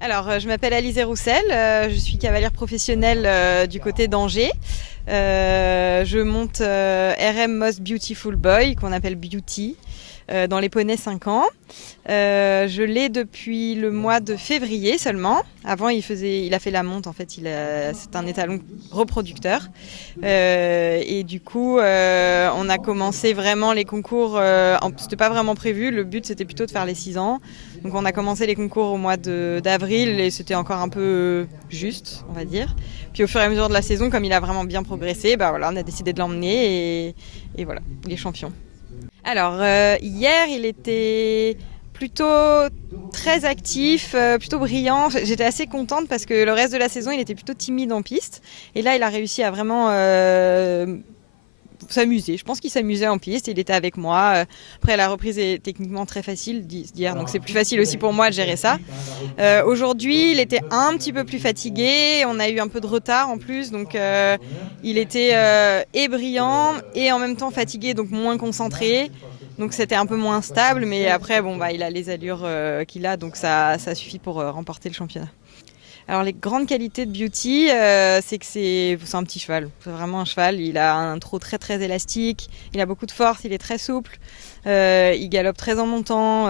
Alors, je m'appelle Alizé Roussel, je suis cavalière professionnelle du côté d'Angers. Je monte RM Most Beautiful Boy, qu'on appelle Beauty, dans les poneys 5 ans. Je l'ai depuis le mois de février seulement. Avant, il a fait la monte, en fait, c'est un étalon reproducteur. Et du coup, on a commencé vraiment les concours, c'était pas vraiment prévu, le but c'était plutôt de faire les 6 ans. Donc on a commencé les concours au mois d'avril et c'était encore un peu juste, on va dire. Puis au fur et à mesure de la saison, comme il a vraiment bien progressé, bah voilà, on a décidé de l'emmener et voilà, il est champion. Alors, hier, il était plutôt très actif, plutôt brillant. J'étais assez contente parce que le reste de la saison, il était plutôt timide en piste. Et là, il a réussi à vraiment s'amuser. Je pense qu'il s'amusait en piste. Il était avec moi. Après, la reprise est techniquement très facile d'hier, donc c'est plus facile aussi pour moi de gérer ça. Aujourd'hui, il était un petit peu plus fatigué. On a eu un peu de retard en plus, donc il était et brillant et en même temps fatigué, donc moins concentré. Donc c'était un peu moins stable, mais après, bon, bah, il a les allures qu'il a, donc ça suffit pour remporter le championnat. Alors les grandes qualités de Beauty, c'est que c'est un petit cheval. C'est vraiment un cheval. Il a un trot très très élastique. Il a beaucoup de force. Il est très souple. Il galope très en montant.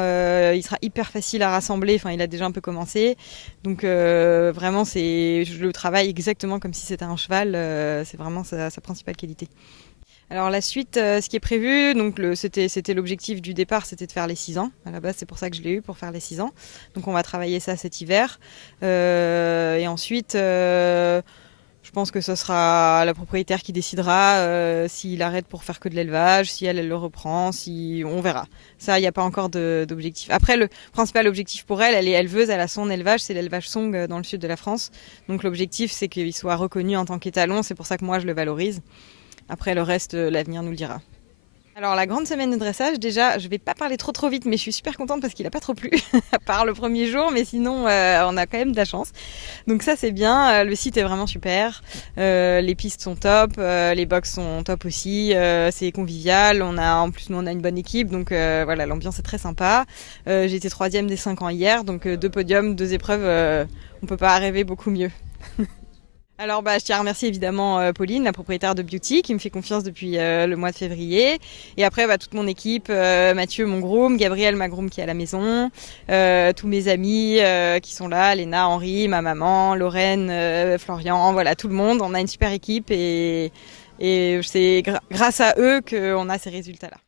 Il sera hyper facile à rassembler. Enfin, il a déjà un peu commencé. Donc vraiment, je le travaille exactement comme si c'était un cheval. C'est vraiment sa principale qualité. Alors la suite, ce qui est prévu, donc c'était l'objectif du départ, c'était de faire les 6 ans. À la base, c'est pour ça que je l'ai eu, pour faire les 6 ans. Donc on va travailler ça cet hiver. Et ensuite, je pense que ce sera la propriétaire qui décidera s'il arrête pour faire que de l'élevage, si elle le reprend, si on verra. Ça, il n'y a pas encore d'objectif. Après, le principal objectif pour elle est éleveuse, elle a son élevage, c'est l'élevage Song dans le sud de la France. Donc l'objectif, c'est qu'il soit reconnu en tant qu'étalon. C'est pour ça que moi, je le valorise. Après, le reste, l'avenir nous le dira. Alors, la grande semaine de dressage, déjà, je vais pas parler trop vite, mais je suis super contente parce qu'il a pas trop plu, à part le premier jour, mais sinon, on a quand même de la chance. Donc ça, c'est bien. Le site est vraiment super. Les pistes sont top, les box sont top aussi. C'est convivial. En plus, nous, on a une bonne équipe, donc voilà, l'ambiance est très sympa. J'ai été 3e des 5 ans hier, donc 2 podiums, 2 épreuves. On peut pas rêver beaucoup mieux. Alors je tiens à remercier évidemment Pauline, la propriétaire de Beauty, qui me fait confiance depuis le mois de février. Et après toute mon équipe, Mathieu mon groom, Gabriel ma groom qui est à la maison, tous mes amis qui sont là, Léna, Henri, ma maman, Lorraine, Florian, voilà tout le monde. On a une super équipe et c'est grâce à eux qu'on a ces résultats-là.